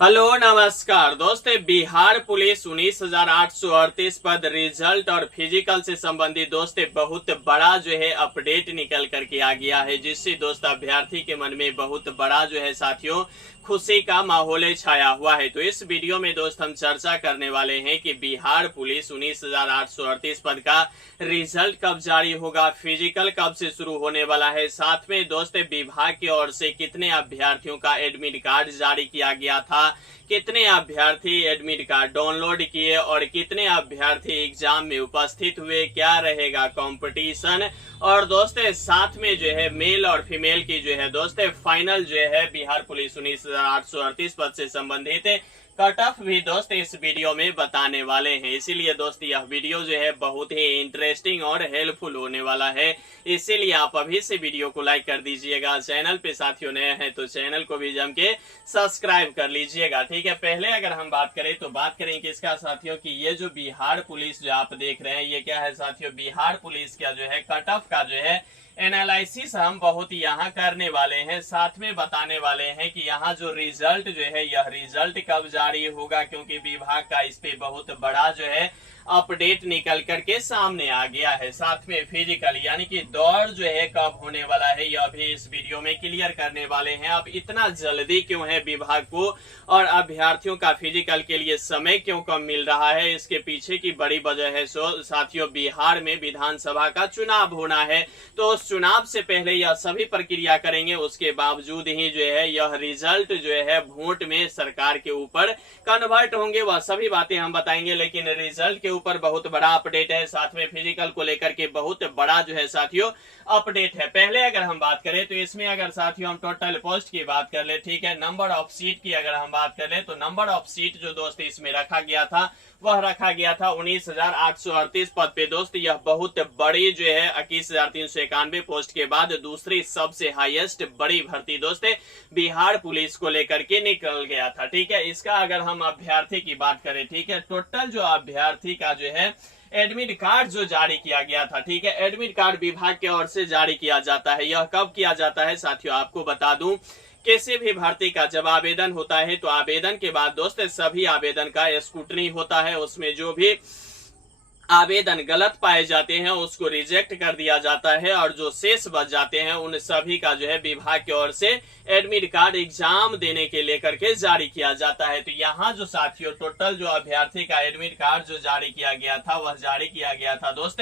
Hello नमस्कार दोस्तों, Bihar police 19,838 पद रिजल्ट और फिजिकल से संबंधित दोस्तों बहुत बड़ा जो है अपडेट निकल करके आ गया है, जिससे दोस्त अभ्यर्थी के मन में बहुत बड़ा जो है साथियों खुशी का माहौल छाया हुआ है। तो इस वीडियो में दोस्त हम चर्चा करने वाले हैं कि बिहार पुलिस 19,838 पद का रिजल्ट कब जारी होगा, फिजिकल कब से शुरू होने वाला है, साथ में दोस्तों विभाग की ओर से कितने अभ्यर्थियों का एडमिट कार्ड जारी किया गया था, कितने अभ्यर्थी एडमिट कार्ड डाउनलोड किए और कितने अभ्यर्थी एग्जाम में उपस्थित हुए, क्या रहेगा कंपटीशन, और दोस्तों साथ में जो है मेल और फीमेल की जो है दोस्तों फाइनल जो है बिहार पुलिस 19,838 पद से संबंधित कट ऑफ भी दोस्त इस वीडियो में बताने वाले हैं। इसीलिए दोस्त यह वीडियो जो है बहुत ही इंटरेस्टिंग और हेल्पफुल होने वाला है, इसीलिए आप अभी से वीडियो को लाइक कर दीजिएगा। चैनल पे साथियों नए हैं तो चैनल को भी जम के सब्सक्राइब कर लीजिएगा। ठीक है, पहले अगर हम बात करें तो बात करें किसका साथियों की ये जो बिहार पुलिस जो आप देख रहे हैं ये क्या है साथियों, बिहार पुलिस का जो है कट ऑफ का जो है एनालिसिस हम बहुत यहाँ करने वाले हैं, साथ में बताने वाले हैं कि यहाँ जो रिजल्ट जो है यह रिजल्ट कब जारी होगा, क्योंकि विभाग का इस पे बहुत बड़ा जो है अपडेट निकल करके सामने आ गया है। साथ में फिजिकल यानी कि दौड़ जो है कब होने वाला है यह भी इस वीडियो में क्लियर करने वाले हैं। अब इतना जल्दी क्यों है विभाग को और अभ्यर्थियों का फिजिकल के लिए समय क्यों कम मिल रहा है, इसके पीछे की बड़ी वजह है साथियों बिहार में विधानसभा का चुनाव होना है। तो उस चुनाव से पहले यह सभी प्रक्रिया करेंगे, उसके बावजूद ही जो है यह रिजल्ट जो है वोट में सरकार के ऊपर कन्वर्ट होंगे, वह सभी बातें हम बताएंगे। लेकिन रिजल्ट के ऊपर बहुत बड़ा अपडेट है, साथ में फिजिकल को लेकर के बहुत बड़ा जो है साथियों अपडेट है। पहले अगर हम बात करें तो इसमें अगर साथियों हम टोटल पोस्ट की बात कर ले, ठीक है, नंबर ऑफ सीट की अगर हम बात कर ले तो नंबर ऑफ सीट जो दोस्त इसमें रखा गया था वह रखा गया था 19,838 पद पे। दोस्त यह बहुत बड़ी जो है 21,391 पोस्ट के बाद दूसरी सबसे हाईएस्ट बड़ी भर्ती दोस्त बिहार पुलिस को लेकर के निकल गया था। ठीक है, इसका अगर हम अभ्यर्थी की बात करें, ठीक है, टोटल जो अभ्यर्थी का जो है एडमिट कार्ड जो जारी किया गया था, ठीक है, एडमिट कार्ड विभाग की ओर से जारी किया जाता है। यह कब किया जाता है साथियों आपको बता दूं, किसी भी भर्ती का जब आवेदन होता है तो आवेदन के बाद दोस्त सभी आवेदन का स्क्रूटनी होता है, उसमें जो भी आवेदन गलत पाए जाते हैं उसको रिजेक्ट कर दिया जाता है और जो शेष बच जाते हैं उन सभी का जो है विभाग की ओर से एडमिट कार्ड एग्जाम देने के लेकर के जारी किया जाता है। तो यहाँ जो साथियों टोटल जो अभ्यर्थी का एडमिट कार्ड जो जारी किया गया था वह जारी किया गया था दोस्त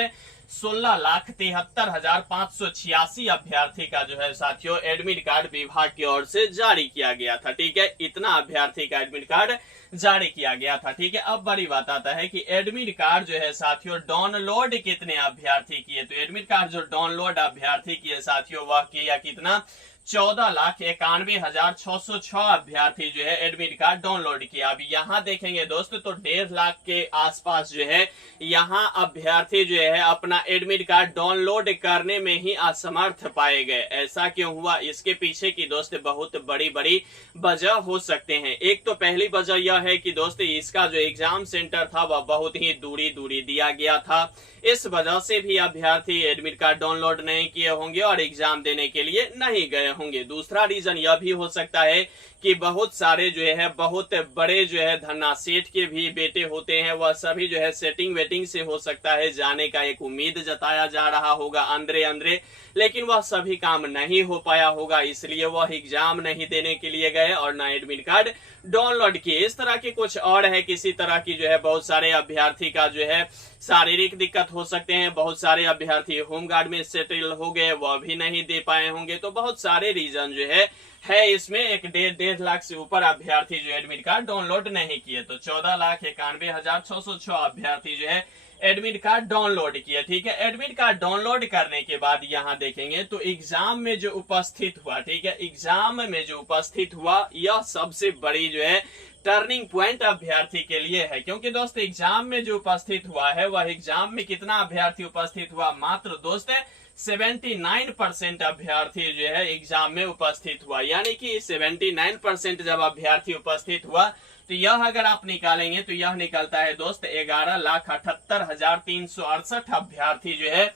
16,73,586 अभ्यर्थी का जो है साथियों एडमिट कार्ड विभाग की ओर से जारी किया गया था। ठीक है, इतना अभ्यर्थी का एडमिट कार्ड जारी किया गया था। ठीक है, अब बड़ी बात आता है कि एडमिट कार्ड जो है साथियों डाउनलोड कितने अभ्यर्थी किए, तो एडमिट कार्ड जो डाउनलोड अभ्यर्थी किए साथियों वह किया कितना 14,91,606 अभ्यर्थी जो है एडमिट कार्ड डाउनलोड किया। अब यहाँ देखेंगे दोस्तों तो 1.5 लाख के आसपास जो है यहाँ अभ्यर्थी जो है अपना एडमिट कार्ड डाउनलोड करने में ही असमर्थ पाए गए। ऐसा क्यों हुआ, इसके पीछे की दोस्त बहुत बड़ी बड़ी वजह हो सकते हैं। एक तो पहली वजह यह है कि दोस्त इसका जो एग्जाम सेंटर था वह बहुत ही दूरी दिया गया था, इस वजह से भी अभ्यर्थी एडमिट कार्ड डाउनलोड नहीं किए होंगे और एग्जाम देने के लिए नहीं गए होंगे। दूसरा रीजन यह भी हो सकता है कि बहुत सारे जो है बहुत बड़े जो है धन्ना सेठ के भी बेटे होते हैं, वह सभी जो है सेटिंग वेटिंग से हो सकता है जाने का एक उम्मीद जताया जा रहा होगा अंदरे, लेकिन वह सभी काम नहीं हो पाया होगा, इसलिए वह एग्जाम नहीं देने के लिए गए और ना एडमिट कार्ड डाउनलोड किए। इस तरह की कुछ और है, किसी तरह की जो है बहुत सारे अभ्यर्थी का जो है शारीरिक दिक्कत हो सकते हैं, बहुत सारे अभ्यर्थी होमगार्ड में सेटल हो गए वह भी नहीं दे पाए होंगे। तो बहुत सारे रीजन जो है इसमें एक 1.5 लाख से ऊपर अभ्यर्थी जो एडमिट कार्ड डाउनलोड नहीं किए। तो 14,91,606 अभ्यर्थी जो है एडमिट कार्ड डाउनलोड किए। ठीक है, एडमिट कार्ड डाउनलोड करने के बाद यहाँ देखेंगे तो एग्जाम में जो उपस्थित हुआ, ठीक है, एग्जाम में जो उपस्थित हुआ यह सबसे बड़ी जो है टर्निंग पॉइंट अभ्यर्थी के लिए है, क्योंकि दोस्त एग्जाम में जो उपस्थित हुआ है वह एग्जाम में कितना अभ्यर्थी उपस्थित हुआ, मात्र दोस्त 79% अभ्यर्थी जो है एग्जाम में उपस्थित हुआ। यानी कि 79% जब अभ्यर्थी उपस्थित हुआ तो यह अगर आप निकालेंगे तो यह निकलता है दोस्त 11,78,368 अभ्यर्थी जो है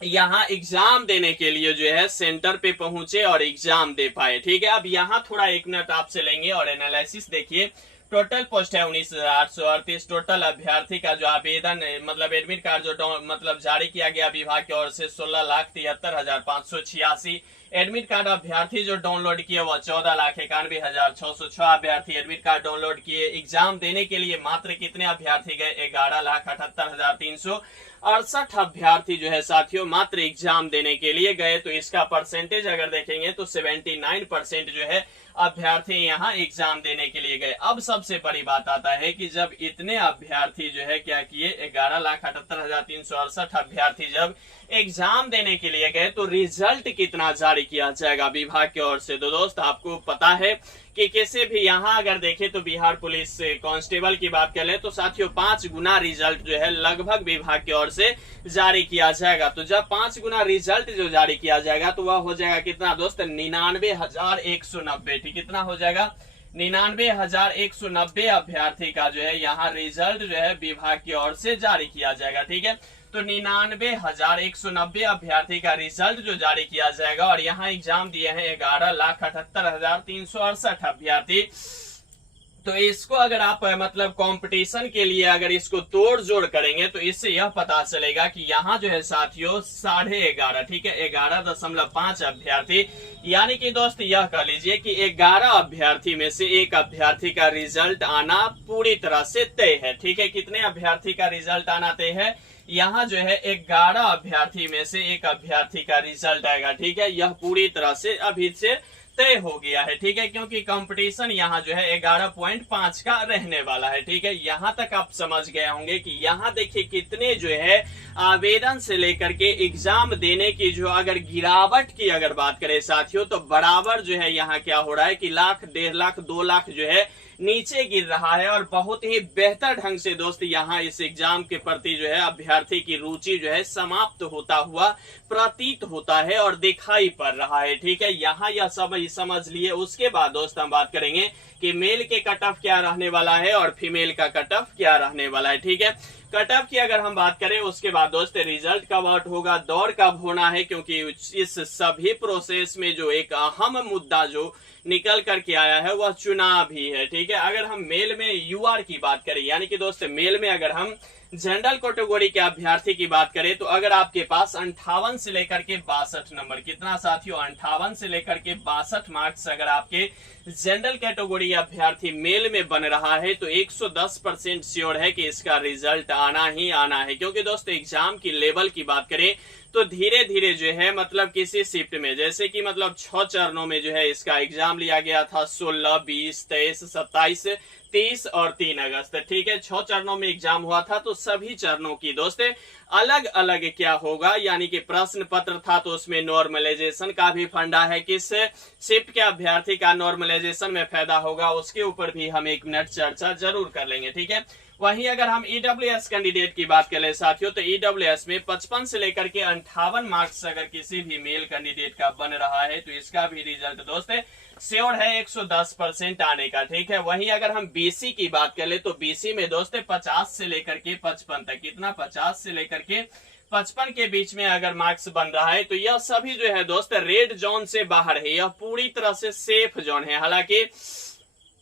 यहाँ एग्जाम देने के लिए जो है सेंटर पे पहुंचे और एग्जाम दे पाए। ठीक है, अब यहाँ थोड़ा एक मिनट आपसे लेंगे और एनालिसिस देखिए। टोटल पोस्ट है 19,838। टोटल अभ्यर्थी का जो आवेदन मतलब एडमिट कार्ड जो मतलब जारी किया गया विभाग की ओर से 16,73,586। एडमिट कार्ड अभ्यर्थी जो डाउनलोड किए वह 14,91,606 अभ्यर्थी एडमिट कार्ड डाउनलोड किए। एग्जाम देने के लिए मात्र कितने अभ्यर्थी गए? 11,78,368 अभ्यर्थी जो है साथियों मात्र एग्जाम देने के लिए गए। तो इसका परसेंटेज अगर देखेंगे तो 79% जो है अभ्यर्थी यहाँ एग्जाम देने के लिए गए। अब सबसे बड़ी बात आता है कि जब इतने अभ्यर्थी जो है क्या किए, 11,78,368 अभ्यर्थी जब एग्जाम देने के लिए गए तो रिजल्ट कितना जारी किया जाएगा विभाग की ओर से? तो दोस्त आपको पता है कि किसी भी यहाँ अगर देखें तो बिहार पुलिस कांस्टेबल की बात करें तो साथियों 5 गुना रिजल्ट जो है लगभग विभाग की ओर से जारी किया जाएगा। तो जब 5 गुना रिजल्ट जो जारी किया जाएगा तो वह हो जाएगा कितना दोस्त? 99,190। ठीक, कितना हो जाएगा? 99,190 अभ्यर्थी का जो है यहाँ रिजल्ट जो है विभाग की ओर से जारी किया जाएगा। ठीक है, तो 99,190 अभ्यर्थी का रिजल्ट जो जारी किया जाएगा और यहाँ एग्जाम दिए हैं 11,78,368 अभ्यर्थी। तो इसको अगर आप मतलब कंपटीशन के लिए अगर इसको तोड़ जोड़ करेंगे तो इससे यह पता चलेगा कि यहाँ जो है साथियों 11.5, ठीक है, 11.5 अभ्यर्थी, यानी कि दोस्त यह कह लीजिए कि 11 अभ्यर्थी में से एक अभ्यर्थी का रिजल्ट आना पूरी तरह से तय है। ठीक है, कितने अभ्यर्थी का रिजल्ट आना तय है? यहाँ जो है 11 अभ्यर्थी में से एक अभ्यर्थी का रिजल्ट आएगा। ठीक है, यह पूरी तरह से अभी से तय हो गया है। ठीक है, क्योंकि कंपटीशन यहाँ जो है 11.5 का रहने वाला है। ठीक है, यहाँ तक आप समझ गए होंगे कि यहाँ देखिए कितने जो है आवेदन से लेकर के एग्जाम देने की जो अगर गिरावट की अगर बात करें साथियों तो बराबर जो है यहाँ क्या हो रहा है कि 1,00,000, 1,50,000, 2,00,000 जो है नीचे गिर रहा है और बहुत ही बेहतर ढंग से दोस्त यहाँ इस एग्जाम के प्रति जो है अभ्यर्थी की रुचि जो है समाप्त होता हुआ प्रतीत होता है और दिखाई पड़ रहा है। ठीक है, यहाँ यह सब समझ लिए। उसके बाद दोस्त हम बात करेंगे कि मेल के कट ऑफ क्या रहने वाला है और फीमेल का कट ऑफ क्या रहने वाला है। ठीक है, कट ऑफ की अगर हम बात करें उसके बाद दोस्त रिजल्ट कब आउट होगा, दौड़ कब होना है, क्योंकि इस सभी प्रोसेस में जो एक अहम मुद्दा जो निकल करके आया है वह चुनाव ही है। ठीक है, अगर हम मेल में यूआर की बात करें यानी कि दोस्त मेल में अगर हम जनरल कैटेगरी के अभ्यर्थी की बात करें तो अगर आपके पास 58 से लेकर के 62 नंबर, कितना साथियों? 58 से लेकर के 62 मार्क्स अगर आपके जनरल कैटेगरी अभ्यर्थी मेल में बन रहा है तो 110% श्योर है कि इसका रिजल्ट आना ही आना है। क्योंकि दोस्तों एग्जाम की लेवल की बात करें तो धीरे धीरे जो है मतलब किसी शिफ्ट में जैसे कि मतलब 6 चरणों में जो है इसका एग्जाम लिया गया था, 16, 20, 23, 27, 30 और 3 अगस्त। ठीक है, 6 चरणों में एग्जाम हुआ था। तो सभी चरणों की दोस्त अलग अलग क्या होगा, यानी कि प्रश्न पत्र था तो उसमें नॉर्मलाइजेशन का भी फंडा है। किस शिफ्ट के अभ्यर्थी का नॉर्मलाइजेशन में फायदा होगा उसके ऊपर भी हम 1 मिनट चर्चा जरूर कर लेंगे। ठीक है, वहीं अगर हम ईडब्ल्यूएस कैंडिडेट की बात करें साथियों तो ईडब्ल्यूएस में 55 से लेकर के 58 मार्क्स अगर किसी भी मेल कैंडिडेट का बन रहा है तो इसका भी रिजल्ट दोस्त श्योर है 110% आने का। ठीक है, वहीं अगर हम बीसी की बात करें तो बीसी में दोस्त 50 से लेकर के 55 तक, कितना? 50 से लेकर के 55 के बीच में अगर मार्क्स बन रहा है तो यह सभी जो है दोस्त रेड जोन से बाहर है, यह पूरी तरह से सेफ जोन है। हालांकि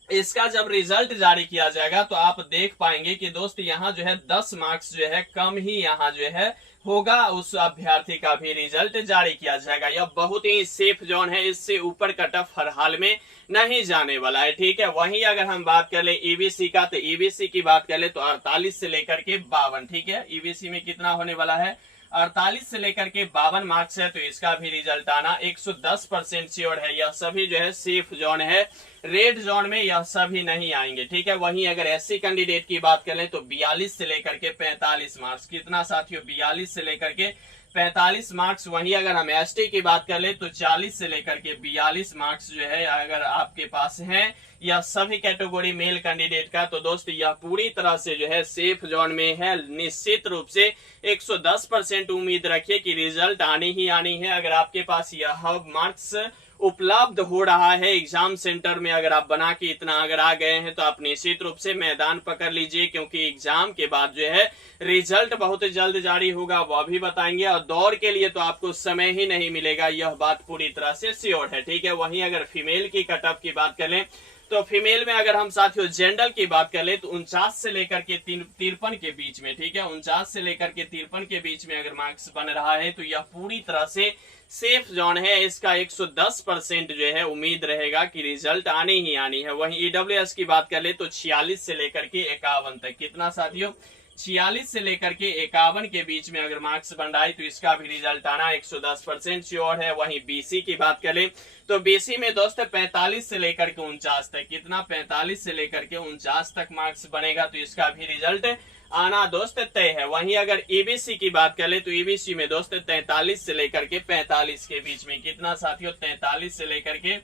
इसका जब रिजल्ट जारी किया जाएगा तो आप देख पाएंगे कि दोस्त यहाँ जो है 10 मार्क्स जो है कम ही यहाँ जो है होगा, उस अभ्यर्थी का भी रिजल्ट जारी किया जाएगा। यह बहुत ही सेफ जोन है, इससे ऊपर कट ऑफ हर हाल में नहीं जाने वाला है। ठीक है, वहीं अगर हम बात कर ले ईबीसी का तो ईबीसी की बात कर ले तो 48 से लेकर के 52। ठीक है, ईबीसी में कितना होने वाला है? 48 से लेकर के 52 मार्क्स है तो इसका भी रिजल्ट आना 110% श्योर है। यह सभी जो है सेफ जोन है, रेड जोन में यह सभी नहीं आएंगे। ठीक है, वहीं अगर एससी कैंडिडेट की बात करें तो 42 से लेकर के 45 मार्क्स, कितना साथियों? 42 से लेकर के 45 मार्क्स। वहीं अगर हम एसटी की बात कर ले तो 40 से लेकर के 42 मार्क्स जो है अगर आपके पास हैं यह सभी कैटेगरी मेल कैंडिडेट का तो दोस्त यह पूरी तरह से जो है सेफ जोन में है। निश्चित रूप से 110% उम्मीद रखिए कि रिजल्ट आनी ही आनी है। अगर आपके पास यह मार्क्स उपलब्ध हो रहा है एग्जाम सेंटर में। अगर आप बना के इतना अगर आ गए हैं तो आप निश्चित रूप से मैदान पकड़ लीजिए, क्योंकि एग्जाम के बाद जो है रिजल्ट बहुत जल्द जारी होगा, वह भी बताएंगे। और दौड़ के लिए तो आपको समय ही नहीं मिलेगा, यह बात पूरी तरह से श्योर है, ठीक है। वहीं अगर फीमेल की कटऑफ की बात करें तो फीमेल में अगर हम साथियों जनरल की बात कर ले तो 49 से लेकर के 53 के बीच में, ठीक है, 49 से लेकर के 53 के बीच में अगर मार्क्स बन रहा है तो यह पूरी तरह से सेफ जोन है। इसका 110% जो है उम्मीद रहेगा कि रिजल्ट आनी ही आनी है। वहीं ईडब्ल्यूएस की बात कर ले तो 46 से लेकर के 51 तक, कितना साथियों, 46 से लेकर के 51 के बीच में अगर मार्क्स बन रहा है तो इसका भी रिजल्ट आना 110% श्योर है। वहीं बीसी की बात करें तो बीसी में दोस्त 45 से लेकर के 49 तक, कितना, 45 से लेकर के 49 तक मार्क्स बनेगा तो इसका भी रिजल्ट आना दोस्त तय है। वहीं अगर ईबीसी की बात करें तो ईबीसी में दोस्त 43 से लेकर के 45 के बीच में, कितना साथियों, 43 से लेकर के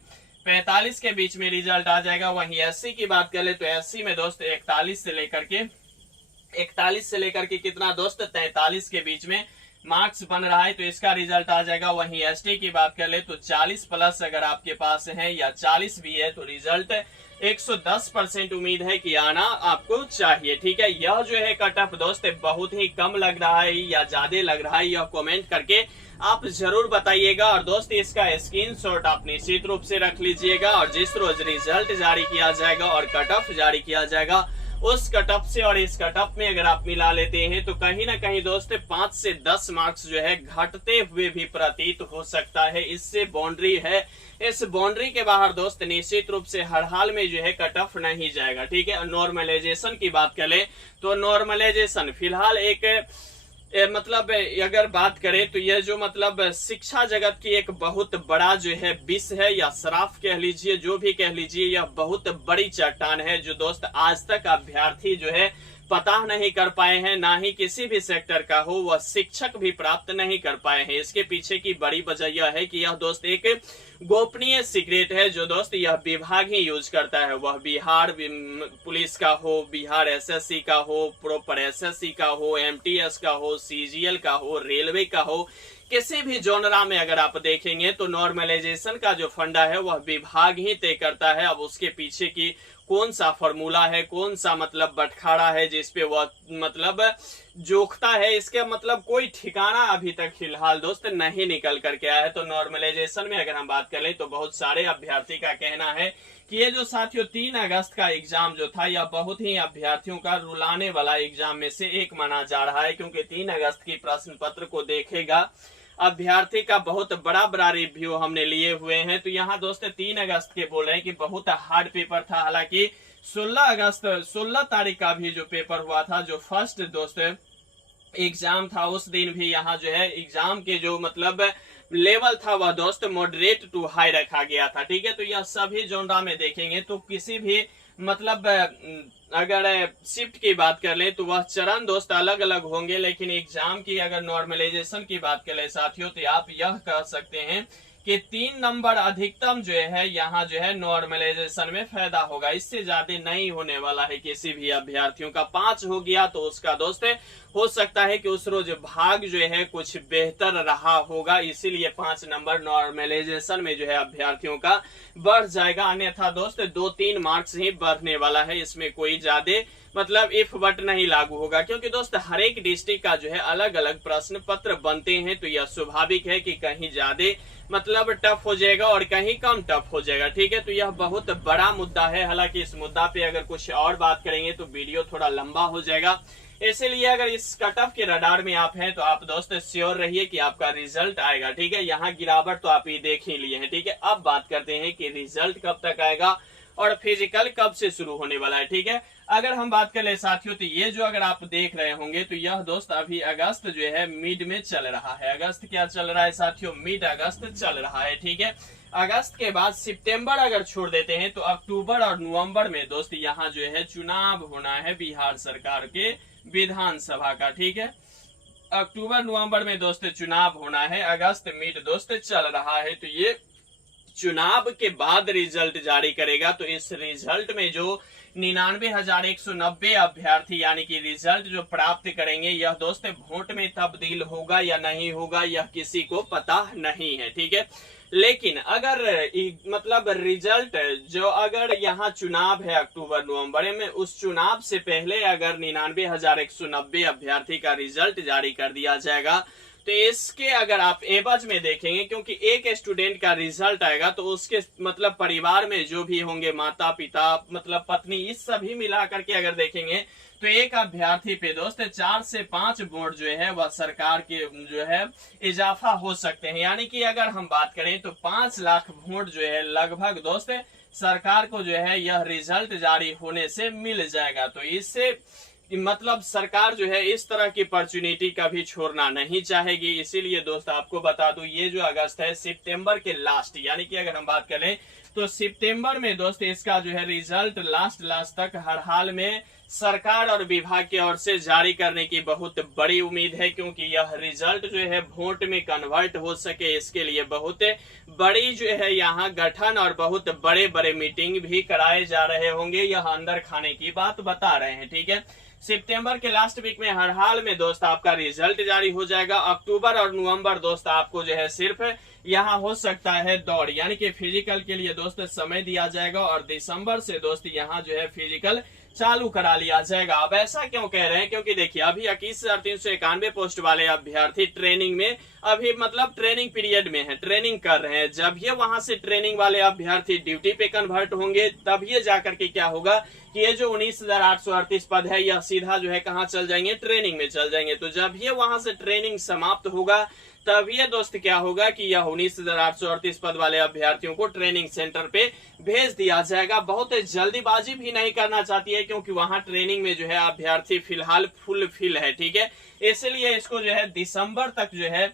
45 के बीच में रिजल्ट आ जाएगा। वहीं एससी की बात करें तो एससी में दोस्त 41 से लेकर के कितना दोस्त, 43 के बीच में मार्क्स बन रहा है तो इसका रिजल्ट आ जाएगा। वहीं एसटी की बात कर ले तो 40 प्लस अगर आपके पास है या 40 भी है तो रिजल्ट 110% उम्मीद है कि आना आपको चाहिए, ठीक है। यह जो है कट ऑफ दोस्त बहुत ही कम लग रहा है या ज्यादा लग रहा है, यह कमेंट करके आप जरूर बताइएगा। और दोस्त इसका स्क्रीनशॉट आप निश्चित रूप से रख लीजिएगा, और जिस रोज रिजल्ट जारी किया जाएगा और कट ऑफ जारी किया जाएगा उस कट ऑफ से और इस कट ऑफ में अगर आप मिला लेते हैं तो कहीं ना कहीं दोस्त 5 से 10 मार्क्स जो है घटते हुए भी प्रतीत हो सकता है। इससे बाउंड्री है, इस बाउंड्री के बाहर दोस्त निश्चित रूप से हर हाल में जो है कट ऑफ नहीं जाएगा, ठीक है। नॉर्मलाइजेशन की बात करें तो नॉर्मलाइजेशन फिलहाल एक मतलब अगर बात करें तो यह जो मतलब शिक्षा जगत की एक बहुत बड़ा जो है विष है या शराफ कह लीजिए, जो भी कह लीजिए, यह बहुत बड़ी चट्टान है जो दोस्त आज तक अभ्यर्थी जो है पता नहीं कर पाए हैं, ना ही किसी भी सेक्टर का हो वह शिक्षक भी प्राप्त नहीं कर पाए हैं। इसके पीछे की बड़ी वजह यह है कि यह दोस्त एक गोपनीय सीक्रेट है जो दोस्त यह विभाग ही यूज करता है। वह बिहार पुलिस का हो, बिहार एसएससी का हो, प्रॉपर एसएससी का हो, एमटीएस का हो, सीजीएल का हो, रेलवे का हो, किसी भी जोनरा में अगर आप देखेंगे तो नॉर्मलाइजेशन का जो फंडा है वह विभाग ही तय करता है। अब उसके पीछे की कौन सा फॉर्मूला है, कौन सा मतलब बटखारा है जिसपे वह मतलब जोखता है, इसके मतलब कोई ठिकाना अभी तक फिलहाल दोस्त नहीं निकल करके आया है। तो नॉर्मलाइजेशन में अगर हम बात करें तो बहुत सारे अभ्यर्थी का कहना है कि ये जो साथियों 3 अगस्त का एग्जाम जो था यह बहुत ही अभ्यर्थियों का रुलाने वाला एग्जाम में से एक माना जा रहा है, क्योंकि 3 अगस्त की प्रश्न पत्र को देखेगा अभ्यर्थी का बहुत बड़ा रिव्यू हमने लिए हुए हैं। तो यहाँ दोस्त 3 अगस्त के बोल रहे हैं कि बहुत हार्ड पेपर था। हालांकि 16 तारीख का भी जो पेपर हुआ था, जो फर्स्ट दोस्त एग्जाम था, उस दिन भी यहाँ जो है एग्जाम के जो मतलब लेवल था वह दोस्त मॉडरेट टू हाई रखा गया था, ठीक है। तो यह सभी जोनरा में देखेंगे तो किसी भी मतलब अगर शिफ्ट की बात कर ले तो वह चरण दोस्त अलग अलग होंगे, लेकिन एग्जाम की अगर नॉर्मलाइजेशन की बात कर ले साथियों तो आप यह कह सकते हैं कि 3 नंबर अधिकतम जो है यहाँ जो है नॉर्मलाइजेशन में फायदा होगा। इससे ज्यादा नहीं होने वाला है किसी भी अभ्यर्थियों का। 5 हो गया तो उसका दोस्त हो सकता है कि उस रोज भाग जो है कुछ बेहतर रहा होगा, इसीलिए 5 नंबर नॉर्मलाइजेशन में जो है अभ्यर्थियों का बढ़ जाएगा। अन्यथा दोस्त 2-3 मार्क्स ही बढ़ने वाला है, इसमें कोई ज्यादा मतलब इफ बट नहीं लागू होगा, क्योंकि दोस्त हर एक डिस्ट्रिक्ट का जो है अलग अलग प्रश्न पत्र बनते हैं। तो यह स्वाभाविक है कि कहीं ज्यादा मतलब टफ हो जाएगा और कहीं कम टफ हो जाएगा, ठीक है। तो यह बहुत बड़ा मुद्दा है। हालांकि इस मुद्दा पे अगर कुछ और बात करेंगे तो वीडियो थोड़ा लंबा हो जाएगा, इसलिए अगर इस कट ऑफ के रडार में आप हैं तो आप दोस्त श्योर रहिए कि आपका रिजल्ट आएगा, ठीक है। यहाँ गिरावट तो आप ये देख ही लिए हैं, ठीक है। अब बात करते हैं कि रिजल्ट कब तक आएगा और फिजिकल कब से शुरू होने वाला है, ठीक है। अगर हम बात कर ले साथियों तो ये जो अगर आप देख रहे होंगे तो यह दोस्त अभी अगस्त जो है मिड में चल रहा है। अगस्त क्या चल रहा है साथियों, मिड अगस्त चल रहा है, ठीक है। अगस्त के बाद सितंबर अगर छोड़ देते हैं तो अक्टूबर और नवंबर में दोस्त यहाँ जो है चुनाव होना है बिहार सरकार के विधानसभा का, ठीक है। अक्टूबर नवंबर में दोस्त चुनाव होना है, अगस्त मिड दोस्त चल रहा है। तो ये चुनाव के बाद रिजल्ट जारी करेगा। तो इस रिजल्ट में जो 99,190 अभ्यर्थी यानी कि रिजल्ट जो प्राप्त करेंगे, यह दोस्त वोट में तब्दील होगा या नहीं होगा यह किसी को पता नहीं है, ठीक है। लेकिन अगर मतलब रिजल्ट जो अगर यहाँ चुनाव है अक्टूबर नवंबर में, उस चुनाव से पहले अगर 99,190 अभ्यर्थी का रिजल्ट जारी कर दिया जाएगा तो इसके अगर आप एवज में देखेंगे, क्योंकि एक स्टूडेंट का रिजल्ट आएगा तो उसके मतलब परिवार में जो भी होंगे माता पिता मतलब पत्नी, इस सभी मिलाकर के अगर देखेंगे तो एक अभ्यर्थी पे दोस्त 4 से 5 वोट जो है वह सरकार के जो है इजाफा हो सकते हैं। यानी कि अगर हम बात करें तो 5 लाख वोट जो है लगभग दोस्त सरकार को जो है यह रिजल्ट जारी होने से मिल जाएगा। तो इससे मतलब सरकार जो है इस तरह की अपॉर्चुनिटी कभी छोड़ना नहीं चाहेगी। इसीलिए दोस्त आपको बता दूं, ये जो अगस्त है सितंबर के लास्ट, यानी कि अगर हम बात करें तो सितंबर में दोस्त इसका जो है रिजल्ट लास्ट तक हर हाल में सरकार और विभाग की ओर से जारी करने की बहुत बड़ी उम्मीद है, क्योंकि यह रिजल्ट जो है वोट में कन्वर्ट हो सके इसके लिए बहुत बड़ी जो है यहाँ गठन और बहुत बड़े बड़े मीटिंग भी कराए जा रहे होंगे। यह अंदर खाने की बात बता रहे हैं, ठीक है। सितंबर के लास्ट वीक में हर हाल में दोस्त आपका रिजल्ट जारी हो जाएगा। अक्टूबर और नवंबर दोस्त आपको जो है सिर्फ यहाँ हो सकता है दौड़ यानी कि फिजिकल के लिए दोस्त समय दिया जाएगा, और दिसंबर से दोस्त यहाँ जो है फिजिकल चालू करा लिया जाएगा। अब ऐसा क्यों कह रहे हैं, क्योंकि देखिए अभी 21,391 पोस्ट वाले अभ्यर्थी ट्रेनिंग में अभी मतलब ट्रेनिंग पीरियड में है, ट्रेनिंग कर रहे हैं। जब ये वहां से ट्रेनिंग वाले अभ्यर्थी ड्यूटी पे कन्वर्ट होंगे तब ये जाकर के क्या होगा कि ये जो 19,838 पद है यह सीधा जो है कहाँ चल जाएंगे, ट्रेनिंग में चल जाएंगे। तो जब ये वहां से ट्रेनिंग समाप्त होगा तब ये दोस्त क्या होगा कि यह 19,838 पद वाले अभ्यर्थियों को ट्रेनिंग सेंटर पे भेज दिया जाएगा। बहुत जल्दीबाजी भी नहीं करना चाहती है, क्योंकि वहां ट्रेनिंग में जो है अभ्यर्थी फिलहाल फुल है, ठीक है। इसलिए इसको जो है दिसंबर तक जो है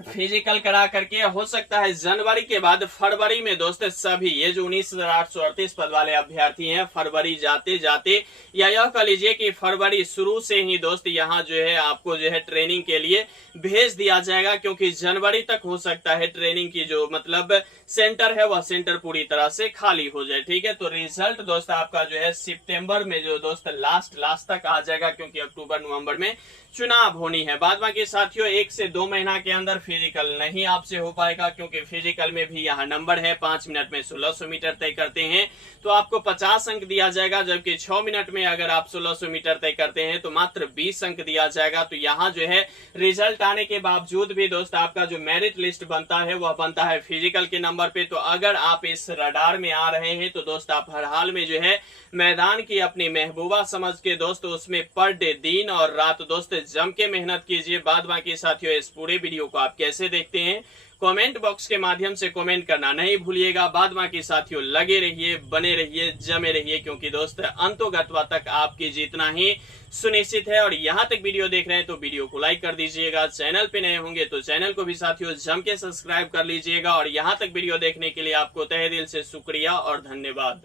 फिजिकल करा करके हो सकता है जनवरी के बाद फरवरी में दोस्त सभी ये जो 19,838 पद वाले अभ्यर्थी हैं फरवरी जाते जाते या यह कह लीजिए कि फरवरी शुरू से ही दोस्त यहाँ जो है आपको जो है ट्रेनिंग के लिए भेज दिया जाएगा, क्योंकि जनवरी तक हो सकता है ट्रेनिंग की जो मतलब सेंटर है वह सेंटर पूरी तरह से खाली हो जाए, ठीक है। तो रिजल्ट दोस्त आपका जो है सितंबर में जो दोस्त लास्ट तक आ जाएगा, क्योंकि अक्टूबर नवंबर में चुनाव होनी है। बाद बाकी साथियों 1 से 2 महीना के अंदर फिजिकल नहीं आपसे हो पाएगा, क्योंकि फिजिकल में भी यहाँ नंबर है। 5 मिनट में 1600 मीटर तय करते हैं तो आपको 50 अंक दिया जाएगा, जबकि 6 मिनट में अगर आप 1600 मीटर तय करते हैं तो मात्र 20 अंक दिया जाएगा। तो यहाँ जो है रिजल्ट आने के बावजूद भी दोस्त आपका जो मेरिट लिस्ट बनता है वह बनता है फिजिकल के नंबर पे। तो अगर आप इस रडार में आ रहे हैं तो दोस्त आप हर हाल में जो है मैदान की अपनी महबूबा समझ के दोस्त उसमें पर डे दिन और रात दोस्त जम के मेहनत कीजिए। बाद बाकी साथियों इस पूरे वीडियो को आप कैसे देखते हैं कमेंट बॉक्स के माध्यम से कमेंट करना नहीं भूलिएगा। बाद बाकी साथियों लगे रहिए, बने रहिए, जमे रहिए, क्योंकि दोस्त अंतोगत्वा तक आपकी जीतना ही सुनिश्चित है। और यहाँ तक वीडियो देख रहे हैं तो वीडियो को लाइक कर दीजिएगा, चैनल पे नए होंगे तो चैनल को भी साथियों जम के सब्सक्राइब कर लीजिएगा। और यहाँ तक वीडियो देखने के लिए आपको तहे दिल से शुक्रिया और धन्यवाद।